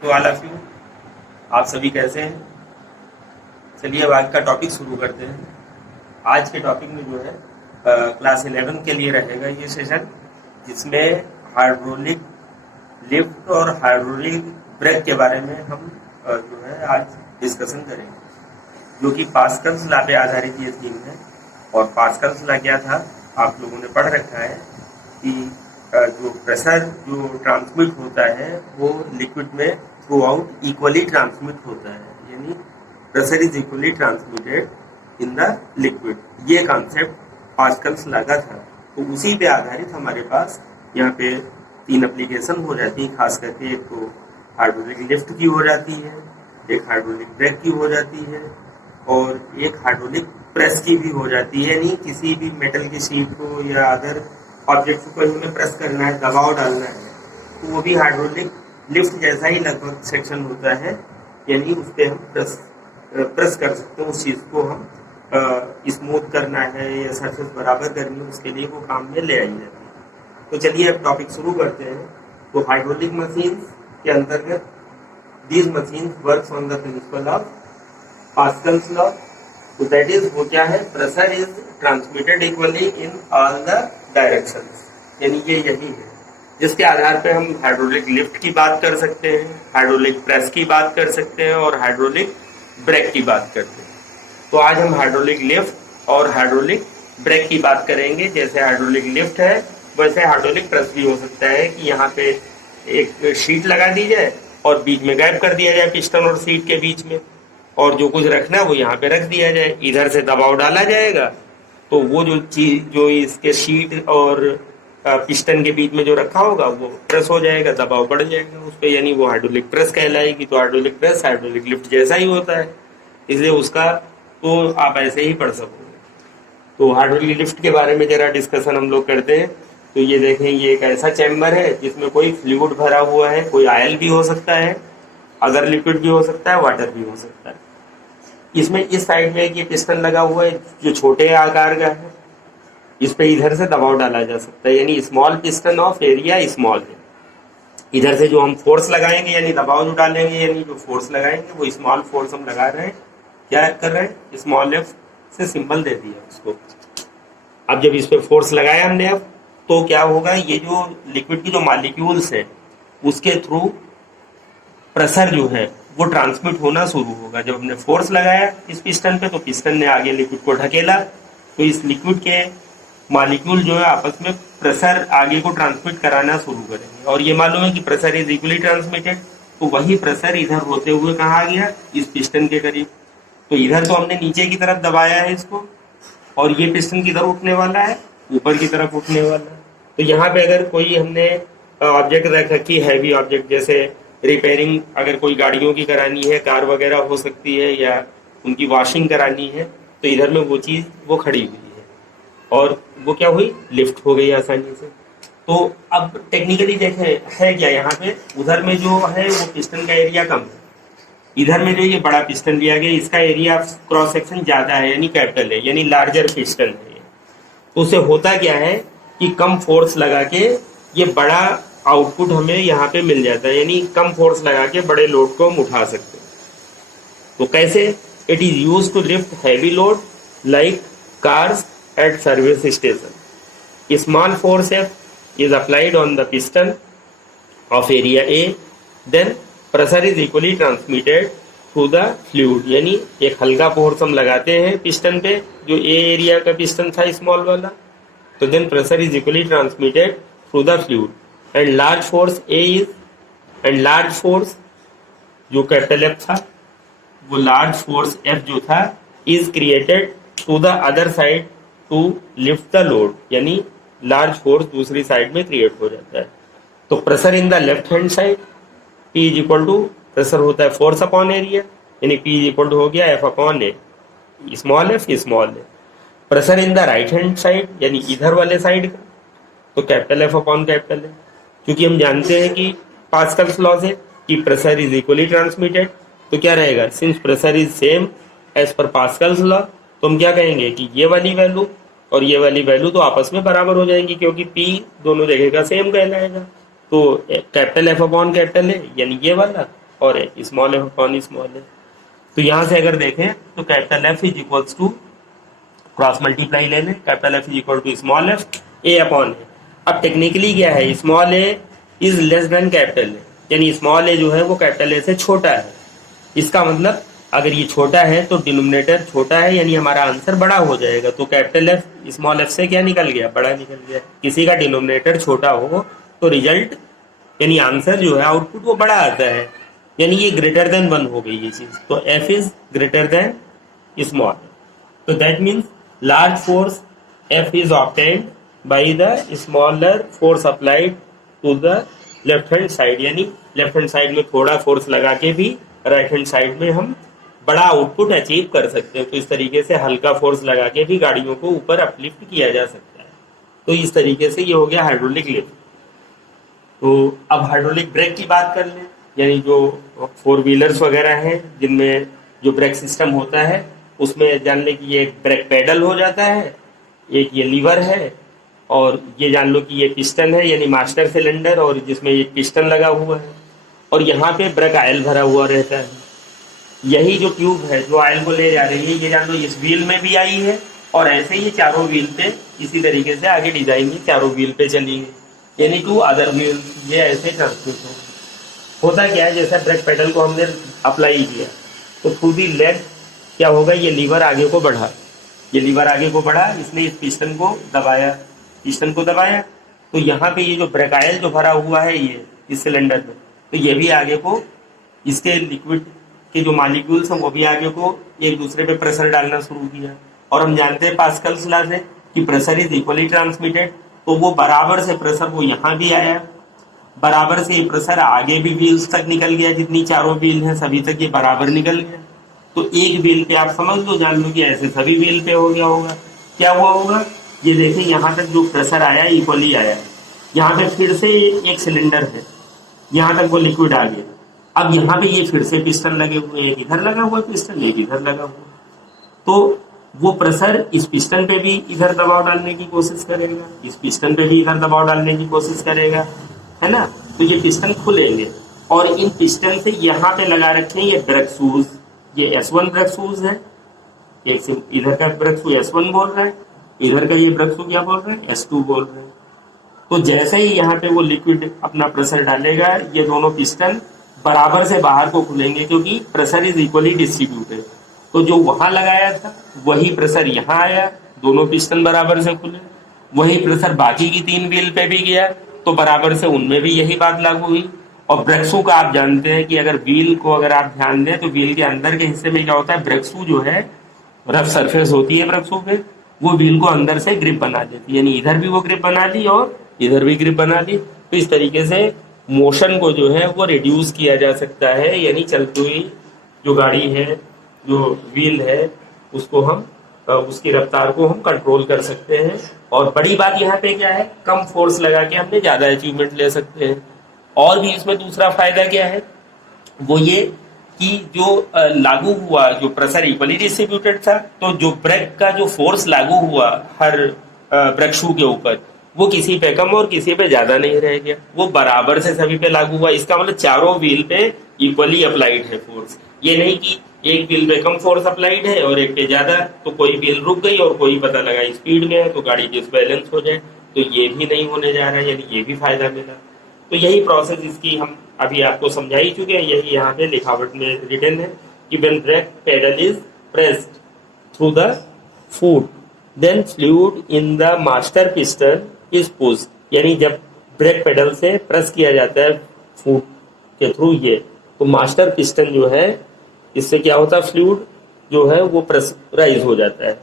तो all of you, आप सभी कैसे हैं? चलिए अब आज का टॉपिक शुरू करते हैं। आज के टॉपिक में जो है क्लास 11 के लिए रहेगा ये सेशन, जिसमें हाइड्रोलिक लिफ्ट और हाइड्रोलिक ब्रेक के बारे में हम जो है आज डिस्कशन करेंगे, जो कि पास्कल्स लॉ पे आधारित ये थीम है। और पास्कल्स लॉ क्या था, आप लोगों ने पढ़ रखा है कि जो प्रेशर जो ट्रांसमिट होता है वो लिक्विड में थ्रू आउट इक्वली ट्रांसमिट होता है, यानी pressure is equally transmitted in the liquid. ये कॉन्सेप्ट पास्कल्स लॉ का था। तो उसी पे आधारित हमारे पास यहाँ पे 3 एप्लीकेशन हो जाती है, खास करके एक तो हाइड्रोलिक लिफ्ट की हो जाती है, एक हाइड्रोलिक ब्रेक की हो जाती है, और एक हाइड्रोलिक प्रेस की भी हो जाती है। यानी किसी भी मेटल की शीट को या अदर ऑब्जेक्ट को हमें प्रेस करना है, दबाव डालना है, तो वो भी हाइड्रोलिक लिफ्ट जैसा ही लगभग सेक्शन होता है। यानी उस पर हम प्रेस कर सकते हैं, उस चीज़ को हम स्मूथ करना है या सरफेस बराबर करनी है, उसके लिए वो काम में ले आई जाती है। तो चलिए अब टॉपिक शुरू करते हैं। तो हाइड्रोलिक मशीन के अंतर्गत these machine works on the principle of Pascal's law. तो दैट इज वो क्या है, pressure is transmitted equally in all the directions. यानी ये यही है जिसके आधार पे हम हाइड्रोलिक लिफ्ट की बात कर सकते हैं, हाइड्रोलिक प्रेस की बात कर सकते हैं और हाइड्रोलिक ब्रेक की बात करते हैं। तो आज हम हाइड्रोलिक लिफ्ट और हाइड्रोलिक ब्रेक की बात करेंगे। जैसे हाइड्रोलिक लिफ्ट है वैसे हाइड्रोलिक प्रेस भी हो सकता है कि यहाँ पे एक शीट लगा दी जाए और बीच में गैप कर दिया जाए पिस्टन और शीट के बीच में, और जो कुछ रखना है वो यहाँ पे रख दिया जाए, इधर से दबाव डाला जाएगा तो वो जो चीज जो इसके शीट और पिस्टन के बीच में जो रखा होगा वो प्रेस हो जाएगा, दबाव बढ़ जाएगा उस पर, यानी वो हाइड्रोलिक प्रेस कहलाएगी। तो हाइड्रोलिक प्रेस हाइड्रोलिक लिफ्ट जैसा ही होता है, इसलिए उसका तो आप ऐसे ही पढ़ सकोगे। तो हाइड्रोलिक लिफ्ट के बारे में जरा डिस्कशन हम लोग करते हैं। तो ये देखें, ये एक ऐसा चैम्बर है जिसमें कोई फ्लूइड भरा हुआ है, कोई ऑयल भी हो सकता है, अदर लिक्विड भी हो सकता है, वाटर भी हो सकता है। इसमें इस साइड में ये पिस्टन लगा हुआ है जो छोटे आकार का है, इस पे इधर से दबाव डाला जा सकता है, यानी small piston of area small है। इधर से जो हम फोर्स लगाएंगे यानी दबाव जो डालेंगे, यानी जो फोर्स लगाएंगे वो स्मॉल फोर्स हम लगा रहे हैं। क्या कर रहे हैं, स्मॉल एफ से सिंबल दे दिया उसको। अब जब इस पे फोर्स लगाया हमने अब, तो क्या होगा, ये जो लिक्विड की जो मॉलिक्यूल्स है उसके थ्रू प्रेशर जो है वो ट्रांसमिट होना शुरू होगा। जब हमने फोर्स लगाया इस पिस्टन पे तो पिस्टन ने आगे लिक्विड को ढकेला, तो इस लिक्विड के मॉलिक्यूल जो है आपस में प्रेशर आगे को ट्रांसमिट कराना शुरू करेंगे। और ये मालूम है कि प्रेशर इज इक्वली ट्रांसमिटेड, तो वही प्रेशर इधर होते हुए कहाँ आ गया, इस पिस्टन के करीब। तो इधर तो हमने नीचे की तरफ दबाया है इसको, और ये पिस्टन किधर उठने वाला है, ऊपर की तरफ उठने वाला है। तो यहाँ पे अगर कोई हमने ऑब्जेक्ट रख रखी, हैवी ऑब्जेक्ट, जैसे रिपेयरिंग अगर कोई गाड़ियों की करानी है, कार वगैरह हो सकती है, या उनकी वॉशिंग करानी है, तो इधर में वो चीज़ वो खड़ी हुई है और वो क्या हुई, लिफ्ट हो गई आसानी से। तो अब टेक्निकली देखें है क्या, यहाँ पे उधर में जो है वो पिस्टन का एरिया कम है, इधर में जो ये बड़ा पिस्टन लिया गया इसका एरिया क्रॉस सेक्शन ज़्यादा है, यानी कैपिटल है, यानी लार्जर पिस्टन है। तो उससे होता क्या है कि कम फोर्स लगा के ये बड़ा आउटपुट हमें यहाँ पे मिल जाता है, यानी कम फोर्स लगा के बड़े लोड को हम उठा सकते हैं। तो कैसे, it is use to lift heavy load like cars at service station. Small force F is applied on the piston of area A, then pressure is equally transmitted through the fluid. यानी एक हल्का force हम लगाते हैं piston पे, जो A area का piston था स्मॉल वाला, तो then pressure is equally transmitted through the fluid. And large force A is, and large force जो कैपिटल एफ था, वो लार्ज फोर्स एफ जो था is created to the other side to lift the load, यानी large force दूसरी side में create हो जाता है। तो pressure in the left hand side P is equal to, pressure होता है फोर्स अपॉन एरिया, यानी P इज इक्वल टू हो गया F अपॉन ए, स्मॉल एफ स्मॉल है। Pressure in the right hand side, यानी इधर वाले साइड का, तो कैपिटल एफ अपॉन कैपिटल है, क्योंकि हम जानते हैं कि पास्कल्स लॉ से कि प्रेशर इज इक्वली ट्रांसमिटेड। तो क्या रहेगा, since pressure is same as per Pascal's law, तो हम क्या कहेंगे कि ये वाली वैल्यू और ये वाली वैल्यू तो आपस में बराबर हो जाएंगी, क्योंकि P दोनों जगह का सेम कहलाएगा। तो कैपिटल एफ अपॉन कैपिटल है, यानी ये वाला, और small F upon small A. तो यहाँ से अगर देखें तो capital F is equals to, cross multiply ले लें, capital F is equal to small F A upon A. अब टेक्निकली क्या है, small A is less than capital A, यानी स्मॉल ए जो है वो कैपिटल ए से छोटा है। इसका मतलब अगर ये छोटा है तो डिनोमिनेटर छोटा है, यानी हमारा आंसर बड़ा हो जाएगा। तो कैपिटल एफ स्मॉल एफ से क्या निकल गया, बड़ा निकल गया। किसी का डिनोमिनेटर छोटा हो तो रिजल्ट यानी आंसर जो है आउटपुट वो बड़ा आता है, यानी ये ग्रेटर देन 1 हो गई ये चीज। तो F is greater than small. तो that means large force F is obtained by the smaller force applied to the left hand side, यानी लेफ्ट हैंड साइड में थोड़ा फोर्स लगा के भी राइट हैंड साइड में हम बड़ा आउटपुट अचीव कर सकते हैं। तो इस तरीके से हल्का फोर्स लगा के भी गाड़ियों को ऊपर अपलिफ्ट किया जा सकता है। तो इस तरीके से ये हो गया हाइड्रोलिक लिफ्ट। तो अब हाइड्रोलिक ब्रेक की बात कर लें, यानी जो 4 व्हीलर्स वगैरह हैं जिनमें जो ब्रेक सिस्टम होता है उसमें जान लें कि ये एक ब्रेक पेडल हो जाता है, एक ये लीवर है, और ये जान लो कि ये पिस्टन है यानी मास्टर सिलेंडर, और जिसमें एक पिस्टन लगा हुआ है, और यहाँ पे ब्रेक ऑयल भरा हुआ रहता है। यही जो ट्यूब है जो ऑयल को ले जा रही है, ये जान लो इस व्हील में भी आई है, और ऐसे ही चारों व्हील पे इसी तरीके से आगे डिजाइन में चारों व्हील पे चली है, यानी 2 अदर व्हील ये ऐसे ट्रांसमिट होता क्या है, जैसा ब्रेक पेडल को हमने अप्लाई किया तो थ्रू दी लेग क्या होगा, ये लीवर आगे को बढ़ा, ये लीवर आगे को बढ़ा, इसने इस पिस्टन को दबाया, पिस्टन को दबाया, तो यहाँ पे ये जो ब्रेक ऑयल जो भरा हुआ है ये इस सिलेंडर में, तो ये भी आगे को इसके लिक्विड के जो मॉलिक्यूल्स हैं वो भी आगे को एक दूसरे पे प्रेशर डालना शुरू किया। और हम जानते हैं पास्कल्स लॉ से कि प्रेशर इज इक्वली ट्रांसमिटेड, तो वो बराबर से प्रेशर वो यहाँ भी आया, बराबर से ये प्रेशर आगे भी व्हील्स तक निकल गया, जितनी चारों व्हील हैं सभी तक ये बराबर निकल गया। तो एक व्हील पे आप समझ लो, जान लो कि ऐसे सभी व्हील पे हो गया होगा। क्या हुआ होगा, ये देखें यहाँ तक जो प्रेशर आया इक्वली आया, यहाँ पे फिर से एक सिलेंडर है, यहाँ तक वो लिक्विड आ गया। अब यहाँ पे ये फिर से पिस्टन लगे हुए, एक इधर लगा हुआ पिस्टन, एक इधर लगा हुआ, तो वो प्रेशर इस पिस्टन पे भी इधर दबाव डालने की कोशिश करेगा, इस पिस्टन पे भी इधर दबाव डालने की कोशिश करेगा, है ना। तो ये पिस्टन खुलेंगे, और इन पिस्टन से यहाँ पे लगा रखे हैं ये ब्रेक शूज, ये S1 ब्रेक शूज है, एक इधर का ब्रेक शू S1 बोल रहा है, इधर का ये ब्रेक शू क्या बोल रहे हैं, S2 बोल रहे हैं। तो जैसे ही यहाँ पे वो लिक्विड अपना प्रेशर डालेगा, ये दोनों पिस्टन बराबर से बाहर को खुलेंगे, क्योंकि प्रेशर इज इक्वली डिस्ट्रीब्यूटेड। तो जो वहां लगाया था वही प्रेशर यहाँ आया, दोनों पिस्टन बराबर से खुले, वही प्रेशर बाकी की 3 व्हील पे भी गया, तो बराबर से उनमें भी यही बात लागू हुई। और ब्रेक शू का आप जानते हैं कि अगर व्हील को अगर आप ध्यान दें तो व्हील के अंदर के हिस्से में क्या होता है, ब्रेक शू जो है रफ सरफेस होती है ब्रेक शू पे, वो व्हील को अंदर से ग्रिप बना देती है, यानी इधर भी वो ग्रिप बना दी और इधर भी ग्रिप बना दी। तो इस तरीके से मोशन को जो है वो रिड्यूस किया जा सकता है, यानी चलती हुई जो गाड़ी है, जो व्हील है, उसको हम उसकी रफ्तार को हम कंट्रोल कर सकते हैं। और बड़ी बात यहाँ पे क्या है, कम फोर्स लगा के हमने ज्यादा अचीवमेंट ले सकते हैं। और भी इसमें दूसरा फायदा क्या है, वो ये कि जो लागू हुआ जो प्रेशर इक्वली डिस्ट्रीब्यूटेड था, तो जो ब्रेक का जो फोर्स लागू हुआ हर ब्रेक शू के ऊपर, वो किसी पे कम और किसी पे ज्यादा नहीं रह गया, वो बराबर से सभी पे लागू हुआ। इसका मतलब चारों व्हील पे इक्वली अप्लाइड है फोर्स, ये नहीं कि एक व्हील पे कम फोर्स अप्लाइड है और एक पे ज्यादा, तो कोई व्हील रुक गई और कोई पता लगा स्पीड में है तो गाड़ी डिसबैलेंस हो जाए, तो ये भी नहीं होने जा रहा है, यानी ये भी फायदा मिला। तो यही प्रोसेस इसकी हम अभी आपको समझा ही चुके हैं, यही यहाँ पे लिखावट में रिटन है कि when brake pedal is pressed through the foot then fluid in the master piston is pushed, यानी जब ब्रेक पेडल से प्रेस किया जाता है फुट के थ्रू ये, तो मास्टर पिस्टन जो है इससे क्या होता है, फ्लूइड जो है वो प्रेशराइज हो जाता है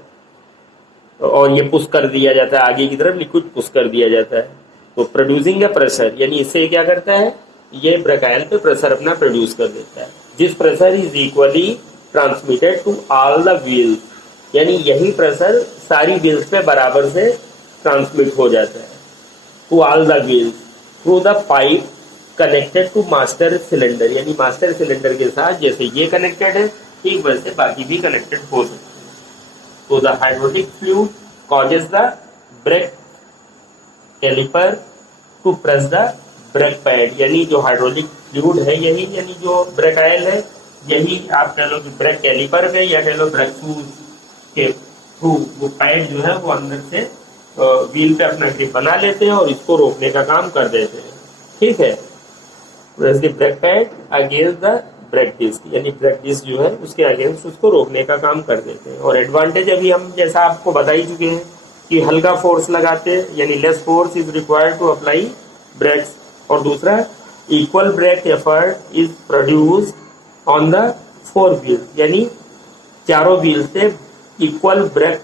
और ये पुश कर दिया जाता है, आगे की तरफ लिक्विड पुश कर दिया जाता है। तो प्रोड्यूसिंग द प्रेशर, यानी इससे क्या करता है, ये ब्रेक ऑयल पे प्रेशर अपना प्रोड्यूस कर देता है। This pressure is equally transmitted to all the wheels, यानी यही प्रेशर सारी व्हील्स पे बराबर से ट्रांसमिट हो जाता है to all the wheels through the pipe connected to master cylinder, यानी मास्टर सिलेंडर के साथ जैसे ये कनेक्टेड है ठीक वैसे बाकी भी कनेक्टेड हो सकते हैं। तो the hydraulic fluid causes the brake caliper to press the brake pad, यानी जो हाइड्रोलिक फ्लूइड है यही, यानी जो ब्रेक ऑयल है यही आप कह लो कि ब्रेक कैलिपर में या कह लो ब्रेक शूज के थ्रू वो पैड जो है वो अंदर से व्हील पे अपना ग्रिप बना लेते हैं और इसको रोकने का काम कर देते हैं। ठीक है, press the brake pad against the brake disc, यानी ब्रेक डिस्क जो है उसके अगेंस्ट उसको रोकने का काम कर देते हैं। और एडवांटेज अभी हम जैसा आपको बता ही चुके हैं कि हल्का फोर्स लगाते हैं, यानी less force is required to apply brakes. और दूसरा, equal brake effort is produced on the 4 wheel, यानी चारों व्हील से इक्वल ब्रेक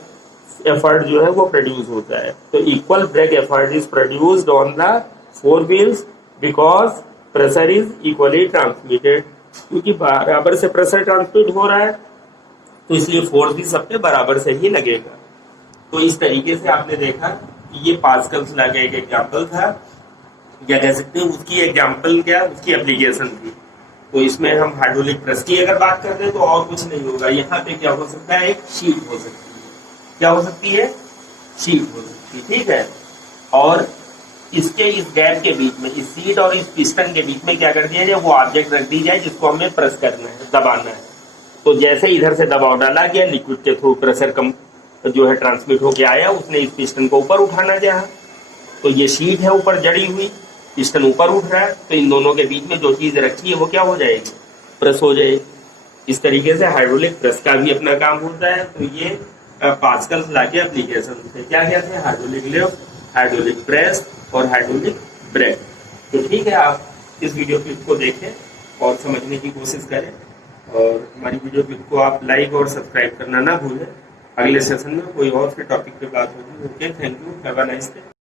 एफर्ट जो है वो प्रोड्यूस होता है। तो equal brake effort is produced on the 4 wheels because pressure is equally transmitted, क्योंकि बराबर से प्रेशर ट्रांसमिट हो रहा है तो इसलिए फोर्स भी सब पे बराबर से ही लगेगा। तो इस तरीके से आपने देखा कि ये पास्कल्स लॉ का एक एग्जाम्पल था, क्या कह सकते हैं उसकी एग्जाम्पल, क्या उसकी एप्लीकेशन थी। तो इसमें हम हाइड्रोलिक प्रेस की अगर बात करते हैं तो और कुछ नहीं होगा, यहाँ पे क्या हो सकता है, एक शीट हो सकती है। क्या हो सकती है, शीट हो सकती है। ठीक है, और इसके इस गैप के बीच में, इस सीट और इस पिस्टन के बीच में क्या कर दिया जाए, वो ऑब्जेक्ट रख दी जाए जिसको हमें प्रेस करना है, दबाना है। तो जैसे इधर से दबाव डाला गया, लिक्विड के थ्रू प्रेशर कम जो है ट्रांसमिट होके आया, उसने इस पिस्टन को ऊपर उठाना चाहा, तो ये शीट है ऊपर जड़ी हुई, पिस्टन ऊपर उठ रहा है, तो इन दोनों के बीच में जो चीज रखी है वो क्या हो जाएगी, प्रेस हो जाएगी। इस तरीके से हाइड्रोलिक प्रेस का भी अपना काम होता है। तो ये पास्कल्स लॉ के एप्लीकेशन थे, क्या क्या थे, हाइड्रोलिक लिफ्ट, हाइड्रोलिक प्रेस और हाइड्रोलिक ब्रेक। तो ठीक है, आप इस वीडियो क्लिप को देखें और समझने की कोशिश करें, और हमारी वीडियो क्लिप को आप लाइक और सब्सक्राइब करना ना भूलें। अगले सेशन में कोई और फिर टॉपिक पे बात होगी। Okay, thank you, have a nice day.